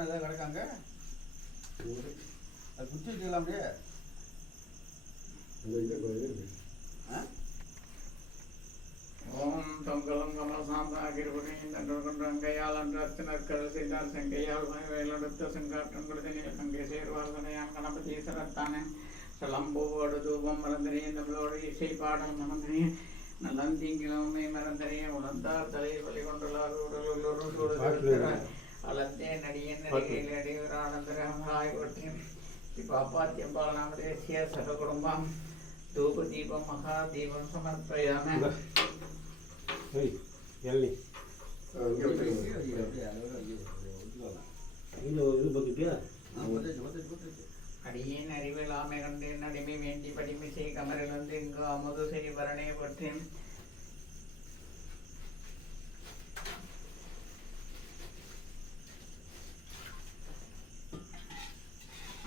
பழம் ஏதாவது கிடக்காங்க? அது குச்சி வச்சுக்கலாம் அப்படியே? ஓம் தொங்கலம் கமலசாந்தாகிருபணி தண்டொன்றையால் அன்றத்தினர் கருசிதார் செங்கையால் வேலெடுத்த கொடுத்தனே கங்கை சேர்வார்தனையான் கணபதீஸ்வரத்தானே சலம்பூவோடு தூபம் மறந்தனே நம்மளோடு இசை பாடல் மறந்தனே நலந்தீங்கிழமை மறந்தனே உணர்ந்தார் தலையில் வழி கொண்டுள்ளார். உடலுள்ளொரு சூழல் அலந்தே நடிகன் நடிகையில் அடிவர் ஆனந்தராய் ஒற்றியும் பாப்பாத்தியம்பால் நாம தேசிய சக குடும்பம் தூப தீபம் மகா தீபம் சமர்ப்பயாம ஏய் எள்ளி ஆ, இங்கே வச்சுக்கோங்க. அப்படியே, அப்படியே, அதோட அப்படியே ஒட்டிக்கலாம். இது இது பக்கிட்டியா ஆ, ஒத்திச்சு, ஒத்திச்சு, ஒத்திச்சு. அடியேன் அறிவிலாமை கண்டேன் அடிமை வேண்டி படிமை செய் கமரிலிருந்து இங்கு அமுது செய் வரணே பற்றேன்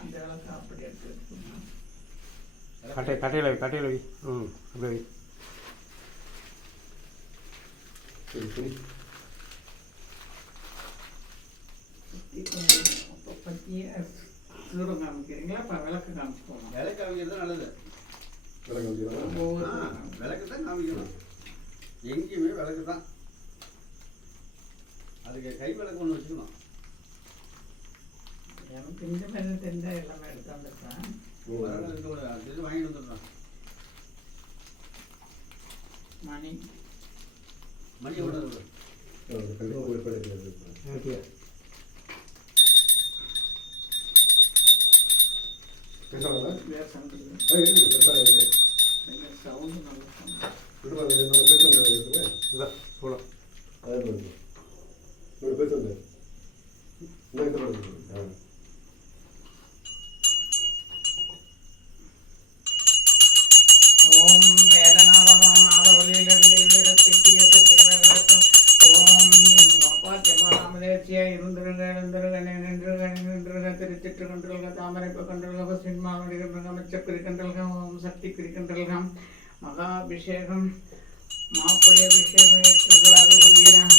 அந்த அளவுக்கு அப்படி எடுத்து வச்சுக்கணும். கட்டை கட்டையில் வை தட்டையில் வை ம் அப்படியே வை சரி, சரி. சுத்தி கொஞ்சம் அப்ப பத்திய தூரம் விளக்கு காமிச்சுக்கோங்க விலை காமிக்கிறது தான் நல்லது விளக்கு வச்சுக்கலாம். ஒவ்வொரு விளக்கு தான் காமிக்கணும் எங்கேயுமே விளக்கு தான் அதுக்கு கை விளக்கு ஒன்று வச்சுக்கணும் எனக்கு இந்த மாதிரி தெரிஞ்சா எல்லாமே எடுத்து வந்துருக்கேன் வாங்கிட்டு வந்துடுறோம் மணி மணி எவ்வளோ. ஓகே பெருசாகுதா? திருச்சிட்டு கன்றுக தாமரைப்பு கன்றுக சின்மாவடி கன்றுக அமைச்சப்பிரி கன்றுக ஓம் சக்தி பிரிகன்றுக மகாபிஷேகம் மாப்படி அபிஷேகம் ஏற்றுகளாக அருள்வீராக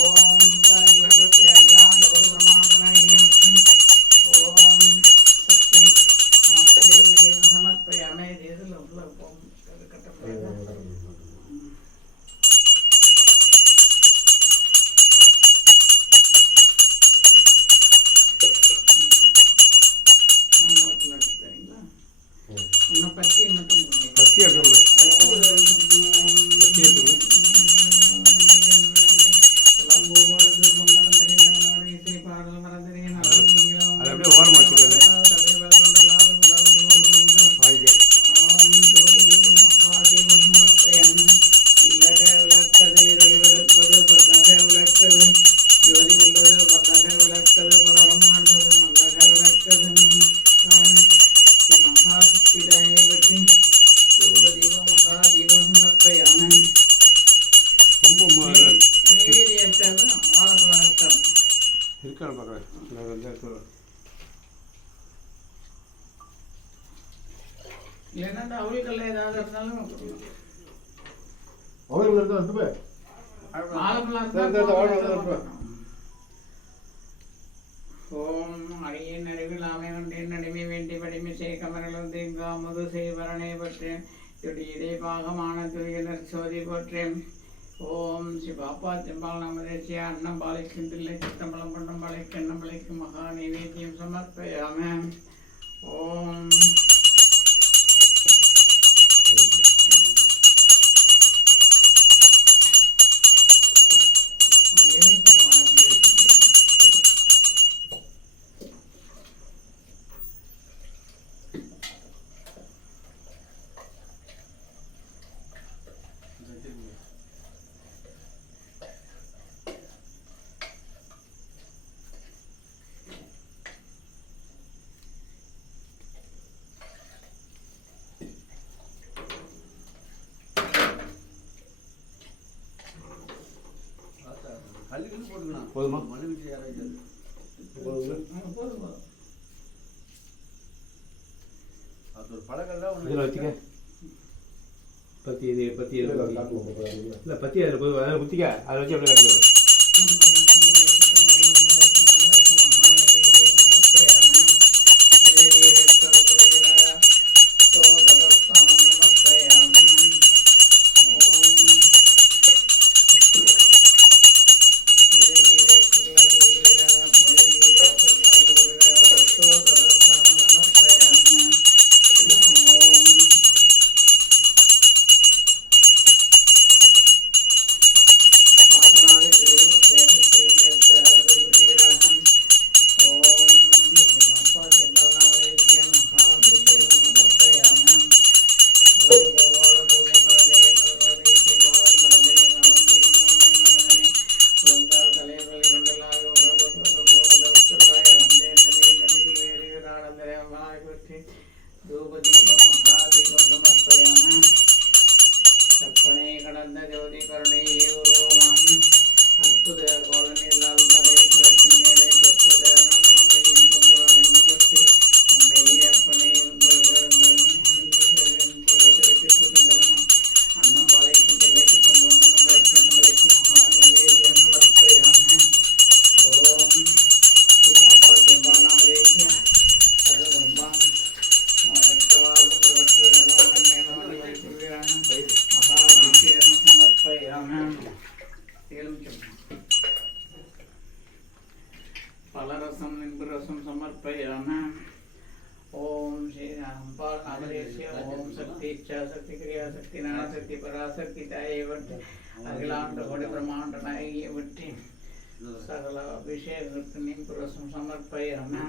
ஓம் தாயிரவற்றை எல்லாம் பிரமாண்டனாகி கொடுங்க. கத்தி பார்க்குறேன் இந்த வந்து வா. இல்லைன்னா அவுள்கல்ல ஏதாவது இருந்தாலும் வந்து இந்த இருந்தால். இருக்கு. ஓம் அடியின் அறிவில் ஆமை வேண்டி படிமை செய் பற்றேன் பாகமான துரியனர் சோதி போற்றேன் ஓம் ஸ்ரீ பாப்பா திம்பால் நாமதேசிய அன்னம் பாலைக்கு தில்லை சித்தம்பலம் பண்டம் பாலைக்கு அன்னம் பாலைக்கு மகா நைவேத்தியம் சமர்ப்பயாம. ஓம் போதுமா? வைக்காது போதுங்களா? போதும். அது ஒரு பழக்கல்ல இதில் வச்சுக்க. ஒன்று பத்தி இது பத்தி இல்ல, பத்தி அதில் போய் அதில் குத்திக்க. அதை வச்சு அப்படியே காட்டி வாசப்பிதாயை விட்டு அகிலாண்ட கொடி பிரமாண்ட நாயகியை விட்டு சகல அபிஷேகத்திற்கு நீ புரசம் சமர்ப்பயமே.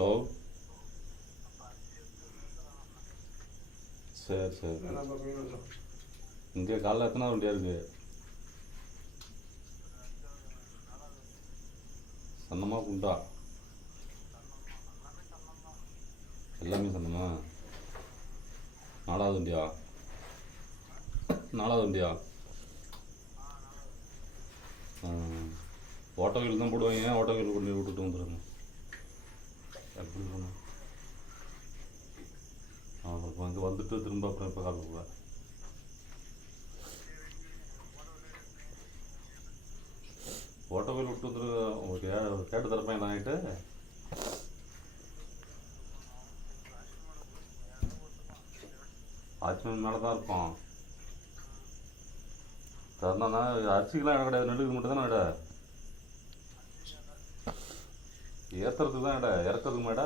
ஹலோ சரி சரி. இங்கே காலைல எத்தனை வண்டியாக இருக்கு? சன்னமா குண்டா? எல்லாமே சன்னமா நாலாவது வண்டியா? நாலாவது வண்டியா? ஓட்டோ வீல் தான் போடுவாங்க ஓட்டோ வீல் கொண்டு விட்டுட்டு வந்துடுங்க எப்படி போகணும் அப்புறம் அங்கே வந்துட்டு பிறப்புகள் அப்புறம் இப்போ கால் விட்டு வந்துரு உங்களுக்கு கேட்டு தரப்பேன் நைட்டு வாட்ச்மேன் மேலே தான் இருப்போம் தரணும்னா அரிசிக்கெலாம் இடம் கிடையாது. நெல்லுக்கு மட்டும் தானே இடம்? ஏற்றுறதுக்கு தான் இடம். இறக்கிறதுக்கு மேட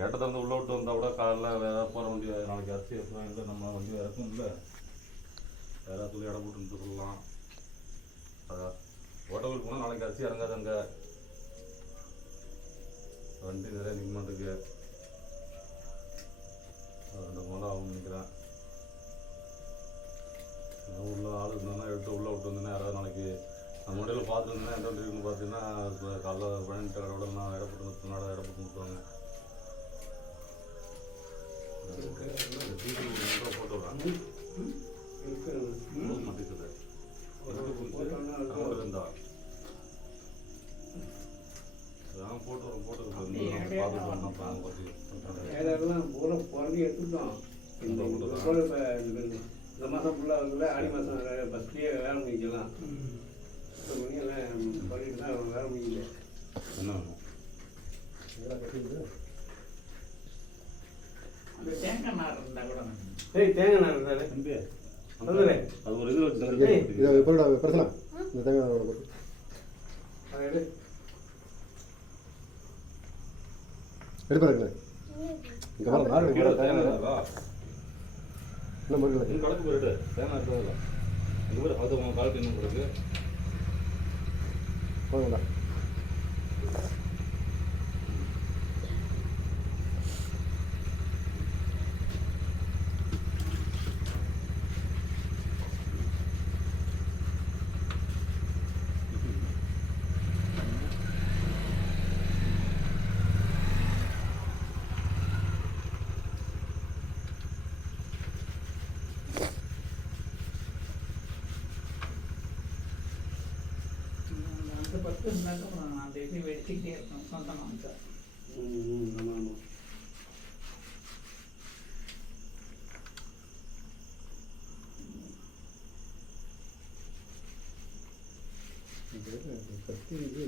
கேட்ட திறந்து உள்ளே விட்டு வந்தால் கூட காலையில் வேற போகிற வண்டி நாளைக்கு அரிசி ஏற்றுறோம் இல்லை நம்ம வண்டி இறக்கும் இல்லை வேற இடத்துல இடம் போட்டுன்னு சொல்லலாம். அதான் ஹோட்டலுக்கு போனால் நாளைக்கு அரிசி இறங்காது அங்கே. வண்டி நிறைய நிற்க மாட்டேங்குது. ரெண்டு மூணு ஆகும் நினைக்கிறேன் உள்ள ஆள் இருந்தோன்னா எடுத்து உள்ளே விட்டு வந்தேன்னா யாராவது நாளைக்கு நம்ம வண்டியில் பார்த்துருந்தேன்னா எந்த வண்டி இருக்குன்னு பார்த்தீங்கன்னா இப்போ காலைல கடை விட நான் இடப்பட்டு நிறுத்தினால இடப்பட்டு நிறுத்துவாங்க. பூரா புரண்டி எடுத்துட்டோம் இந்த மாதம் ஃபுல்லாக வந்து ஆடி மாதம் பஸ்லேயே வேலை முடிக்கலாம் இப்போ மணி எல்லாம் பண்ணிட்டு தான் வேலை முடியல என்ன வேணும் இதெல்லாம் கட்டிட்டு அந்த தேங்காய் நார் இருந்தால் கூட ஏய் தேங்காய் நான் இருந்தாரு தம்பி சொல்லுங்க. அது ஒரு இது வச்சு ஏய், இதை போடா பிரசலாம் இந்த தேங்காய் அதை எடு. எடுப்பாருங்களே இங்கே வர முருகலை அது உங்கள் காலத்து இன்னும் போங்கடா அந்த பத்து இருந்தாலும் அந்த இது வெடிச்சுக்கிட்டே இருக்கணும் சொந்தமாக சார் ம் ம் ஆமாம் ஆமாம் கத்தி இது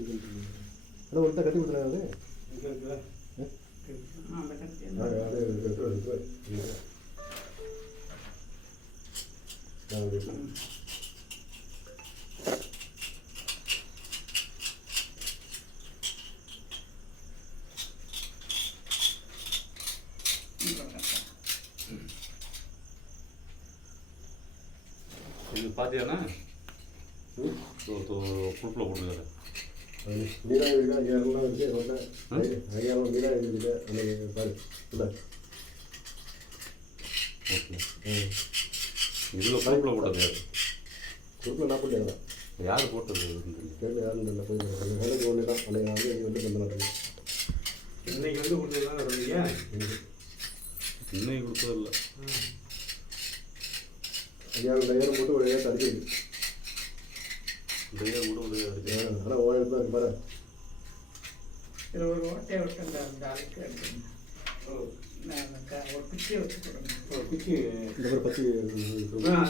ஆனால் ஒருத்தர் கத்தி இங்கே இருக்குல்ல அந்த கத்தி அது அது இது, இது, இது, இது. அது இது. அது மீனாக இருக்கா ஐயாயிரம்லாம் இருக்கு ரோட்டில் ஐயாயிரம் மீனாக இருக்குது அன்னைக்கு பாரு இல்லை ஓகே ம் இதில் புழுப்பில் போட்டது குரூப்பில் நான் போட்டேன் யார் போட்டது தெரியல. யாரும் இல்லை போய் அந்த வேலைக்கு ஒன்று தான் நான் வந்து வந்து மாட்டேன் இன்னைக்கு வந்து சொல்றீங்க இன்னைக்கு கொடுத்ததில்ல ஐயாயிரம் ஐயாயிரம் போட்டு ஒரு ஏழு அடிச்சிருக்கு இதையே கூட ஒரு ஆனால் ஓயிரம் தான் இருக்கு பாரு. இதில் ஒரு ஓட்டையை விட்டு அந்த அழுக்கு ஒரு குச்சியை வச்சு கொடுங்க ஒரு குச்சி. இந்த மாதிரி பச்சை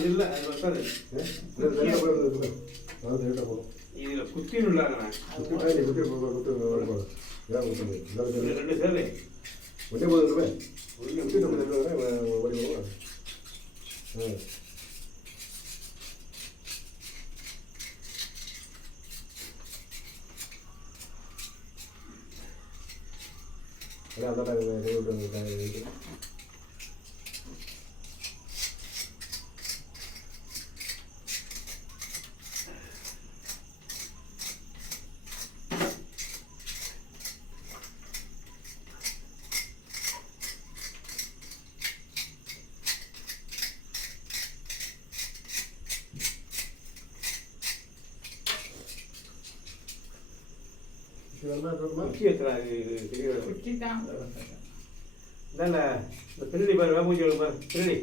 இல்லை அது போடும் அது இதில் ரெண்டு ஒன்றே போதும் ஒன்று நம்ம ரெண்டு ரூபாய். ஓடி போவோம் ஆ. ഒരാളുടെ കൈ വേറെ அதான் அதான் குச்சி எத்தனை இது பெரிய குச்சி தான். இதாண்ட இந்த திருடி பாரு வேணும் பாரு திருடி.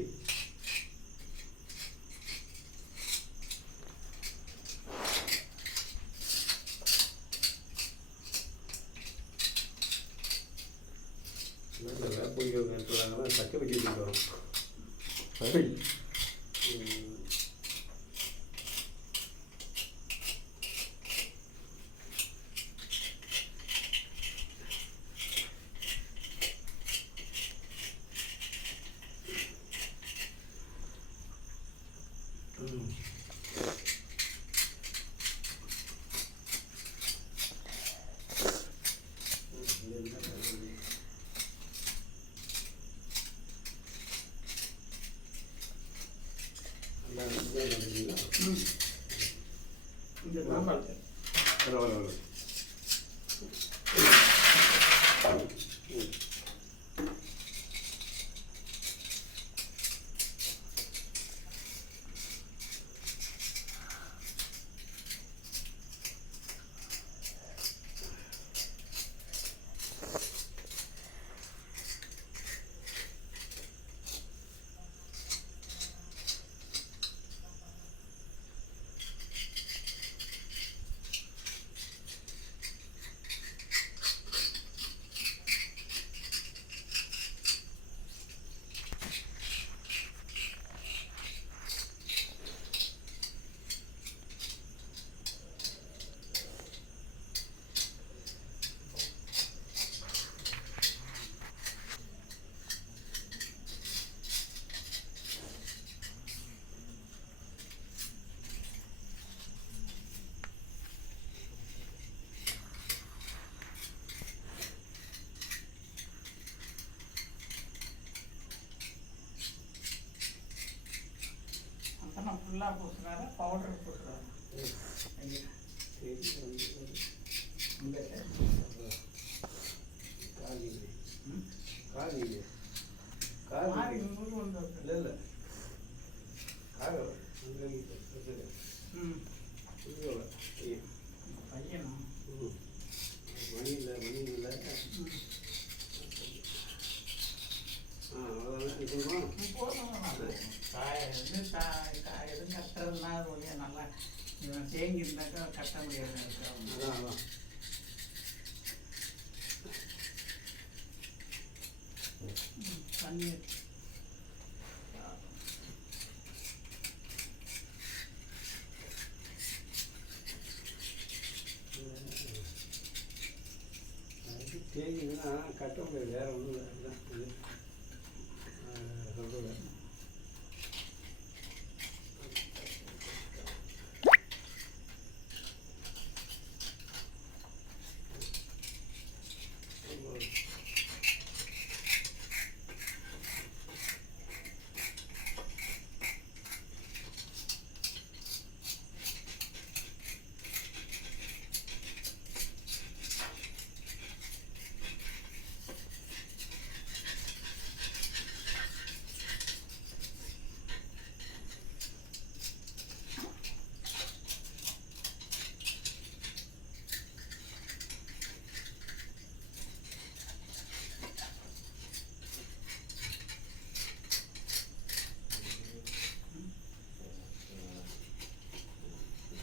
வேப்பூச்சி எடுத்துறாங்கன்னா சக்கை வச்சு வரும் இந்த పోస్తున్నారా? పౌడర్ పోస్తున్నారా?